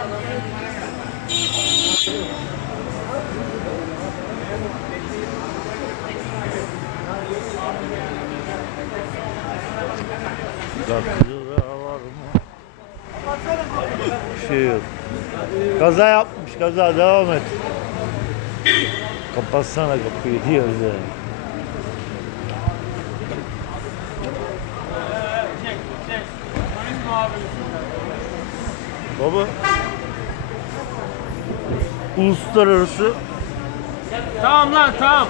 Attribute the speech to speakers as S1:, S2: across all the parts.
S1: Dakika var mı? Bir şey yok. Kaza yapmış kaza devam et. Kapatsana kapıyı diyor bize. Baba uluslararası
S2: Tamam lan tamam.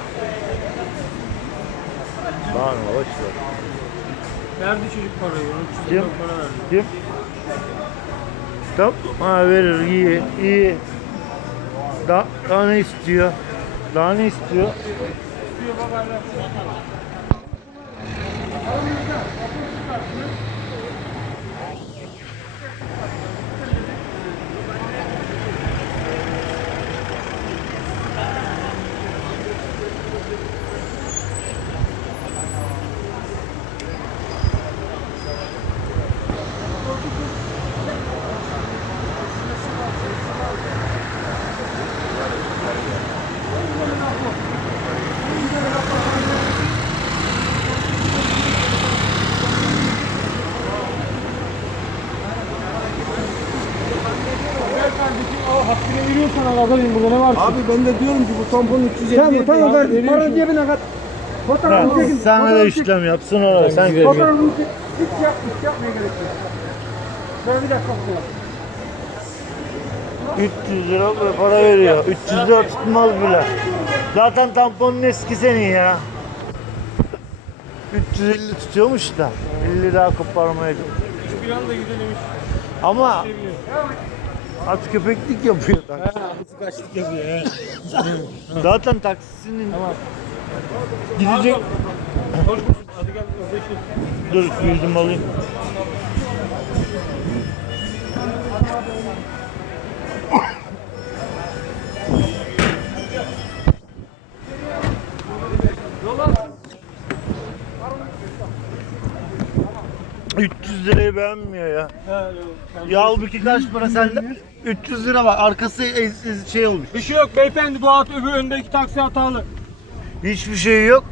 S1: boş ver.
S2: Verdi çocuk parayı. 300
S1: Kim?
S2: lira para verdi.
S1: Kim? Tamam. Ha verir iyi iyi. Da, daha ne istiyor? Daha ne istiyor?
S2: Hakkını veriyorsan alayım burada ne var?
S3: Abi ben de diyorum ki bu tampon 350
S2: Tamam tamam ver. Para cebine kat. Fotoğrafını çekin. Fotoğrafını çek.
S1: işlem yapsın oraya. Sen
S2: Fotoğrafını çek. Hiç yap, hiç yapmaya gerek yok. Ben bir dakika bakıyorum.
S1: 300 lira para veriyor. 300 lira tutmaz bile. Zaten tamponun eski senin ya. 350 tutuyormuş da 50 daha koparmaya
S2: Bir anda gidelim.
S1: Ama at köpeklik yapıyor taksi.
S2: Kaçlık yapıyor he.
S1: Zaten taksinin gidecek. Dur yüzüm alayım. ...300 lirayı beğenmiyor ya.
S2: He, yok.
S1: Ya halbuki kaç para sende? 300 lira var. Arkası ez- ez- şey olmuş.
S2: Bir şey yok beyefendi bu at öbür öndeki taksi hatalı.
S1: Hiçbir şey yok.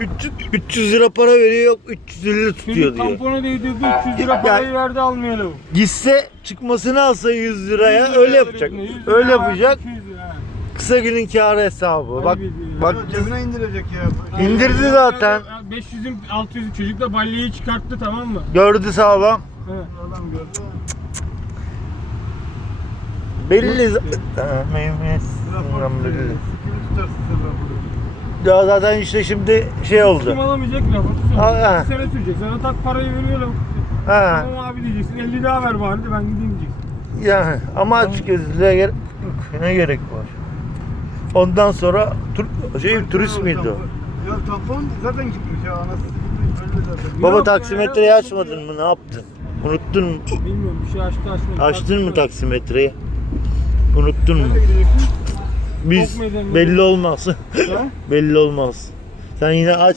S1: 300, 300 lira para veriyor yok 350 tutuyor
S2: Çocuk
S1: diyor.
S2: tampona değdirdi 300 lira parayı verdi almayalım.
S1: Gitse çıkmasını alsa 100 liraya öyle yapacak.
S2: 100 lira
S1: Öyle yapacak.
S2: 200 lira.
S1: Kısa günün kârı hesabı. Bak bak
S3: Cebine indirecek ya.
S1: indirdi zaten.
S2: 500'ün 600'ün çocuk da balyayı çıkarttı tamam mı?
S1: Gördü sağlam.
S2: Evet.
S3: Adam gördü.
S1: Belli zaten. Belli. Ya zaten işte şimdi şey
S2: Kim
S1: oldu.
S2: alamayacak lafı? Bir sene sürecek. Sana tak parayı veriyor lafı.
S1: Ha,
S2: Tamam abi diyeceksin. 50 daha ver bari de ben gideyim diyeceksin.
S1: yani ama açık gözlüğe gerek ne gerek var? Ondan sonra tur, şey turist miydi o?
S3: Ya tampon zaten gitmiş ya anası öyle zaten.
S1: Baba
S2: Yok
S1: taksimetreyi
S2: ya.
S1: açmadın mı? Ne yaptın? Unuttun mu?
S2: Bilmiyorum bir şey açtı açmadı.
S1: Açtın mı taksimetreyi? Unuttun mu?
S3: Nereye gideceksin?
S1: Biz belli olmaz.
S3: Ha?
S1: belli olmaz. Sen yine aç.